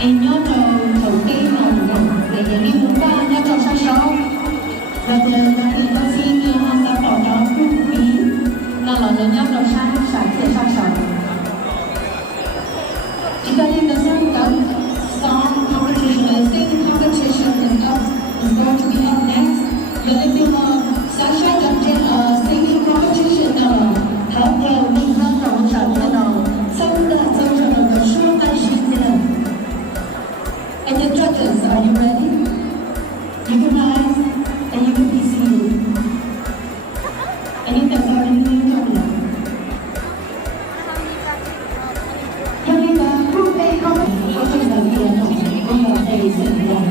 em nhớ đầu tiên là để những chúng ta nhớ cho sát sáu và giờ là thì con xin tham gia tỏ đó cũng quý là nhớ cho sát sản thì sát sáu Italy doesn't song competition and singing competition is going to be up next. Filipino Sasha Dutton singing competition thảo kèo minh hân đầu sản thế nào xong đã xong cho nó có số tay xin thế nào. And the judges, are you ready? You can rise and you can be seated. And you can start in the middle. Theo như là group A competition có trình đầu tiên của một thầy dựng lòng.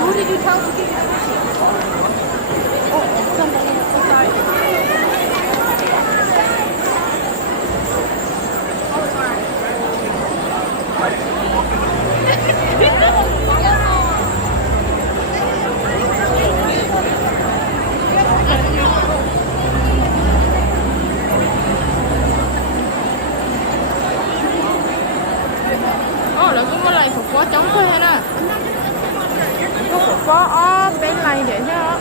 Who did you tell to get somebody. Là có cái này phục quá trống thôi hết á. Có phục quá bên này để cho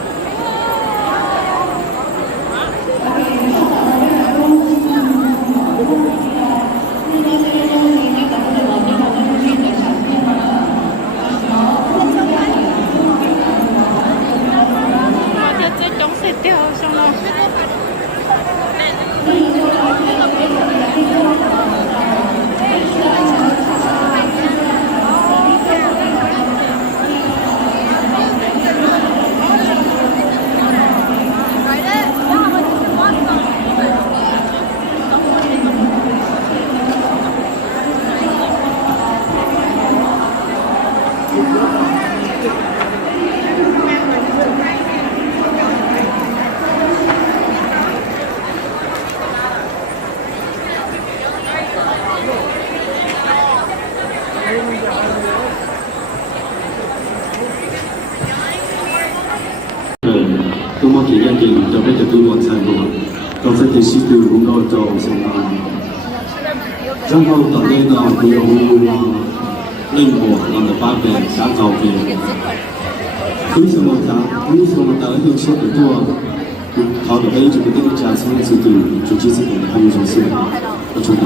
mà chết trống xịt theo xong rồi. 都晚餐过，到这里是对我们做什么？然后到那个会有另外我们的八百三高的，为什么他有些很多，他的杯这个这个加上是对，就其实还有种是不重要。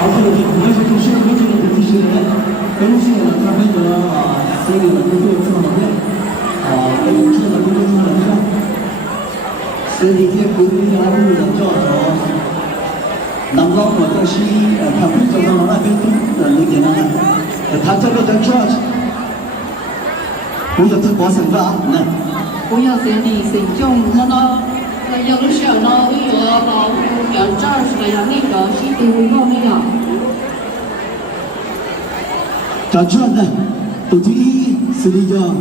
好，这个是我们是主持人。所以我们就这么练被动车的工作人员身体贴骨力压力的叫做能够我的是他会做到那边的理解呢他这个的 church 不要特别什么呢不要随你随众那么有的时候呢会有保护有这儿是有那个是对会有那个找 church 呢都第一是那个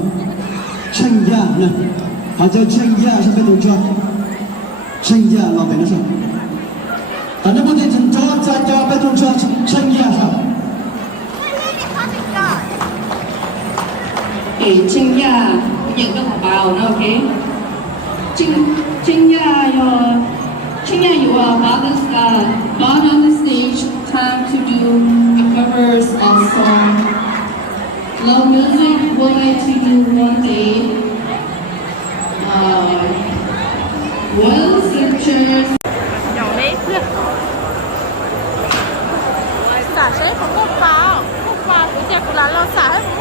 称价呢还叫称价是被动车称价老板的事反正不得整车在家被动车称价上给称价演个好包那 OK 称价有about this God on the stage time to do a covers of song Love Music would like to do one day Well Scriptures 有没事撒水ของพวกเขาพวกปลาหรือเจ้ากุหลาบเรา撒ให้